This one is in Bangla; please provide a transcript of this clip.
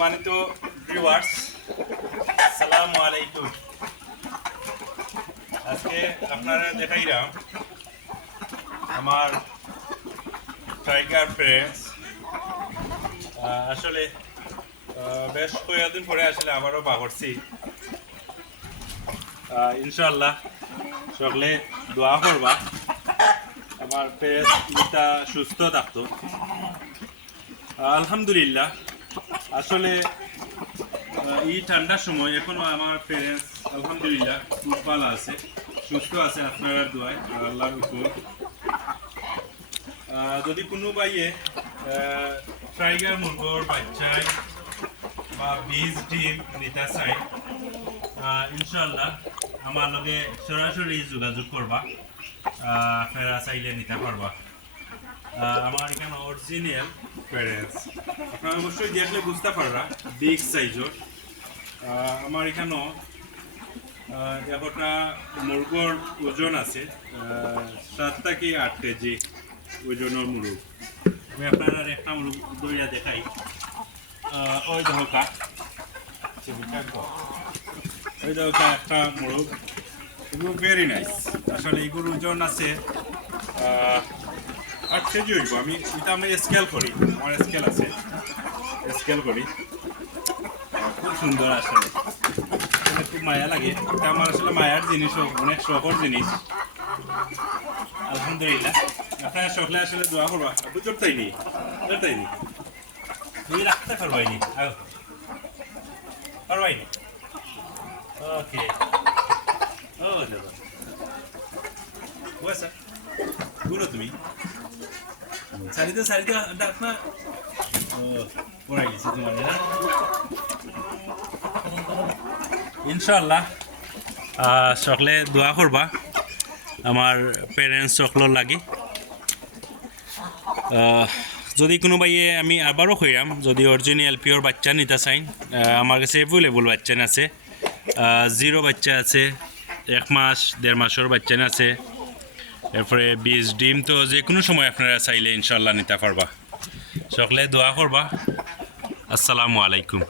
সম্মানিত ভিউয়ার্স, আসসালামু আলাইকুম। আজকে আপনারা দেখাইলাম আমার টাইগার প্রেস। আসলে বেশ কয়েকদিন পরে আসলে আবারও বাগরছি। ইনশাআল্লাহ সকলে দোয়া করবা আমার প্রেস যেটা সুস্থ থাকতো। আলহামদুলিল্লাহ, আসলে এই ঠান্ডার সময় এখনো আমার প্যারেন্টস আলহামদুলিল্লাহ খুব ভালো আছে, সুস্থ আছে আপনার দোয়ায় আল্লাহর উপর। যদি কোনো বাইয়ে টাইগার মুরগোর বাচ্চায় বা বীজ ডিম নিতে চাই, ইনশাল্লাহ আমার লগে সরাসরি যোগাযোগ করবা, আপনারা চাইলে নিতে পারবা। আমার এখানে অরিজিনাল প্যারেন্টস আপনারা অবশ্যই দেখলে বুঝতে পারবা, বিগ সাইজর। আমার এখানেও একটা মুরগোর ওজন আছে 7 থেকে 8 কেজি ওজনের মুরগ। আমি আপনার একটা মুরগ দইয়া দেখাই। ওই দহকা একটা মুরগ, এগুলো ভেরি নাইস। আসলে এগুলোর ওজন আছে 8 কেজি হইব। আমি স্কেল করি, আমার স্কেল আছে, স্কেল করি। খুব সুন্দর, আসলে খুব মায়া লাগে। এটা আমার আসলে মায়ার জিনিস, অনেক শখের জিনিস। আলহামদুলিল্লাহ, আপনারা সকলে আসলে দোয়া করবা। বুঝতে তাইনি তুমি রাখতে পারবাইনি, পারবাইনি। ওকে, ও দাদা বসা গুলো তুমি সারিতে আপনার পড়াই গেছি তোমার না। ইনশাআল্লাহ সকলে দোয়া করবা আমার প্যারেন্টস সকলের লাগি। যদি কোনো বাইয়ে আমি আবারও কইরাম, যদি অরিজিনাল পিওর বাচ্চা নিতে চাইন, আমার কাছে অ্যাভেলেবল বাচ্চা আছে। 0 বাচ্চা আছে, 1 মাস 1.5 মাসের বাচ্চা আছে। এরপরে বীজ ডিম তো যে কোনো সময় আপনারা চাইলে ইনশাআল্লাহ নিতে পারবা। সকলে দোয়া করবা। আসসালামু আলাইকুম।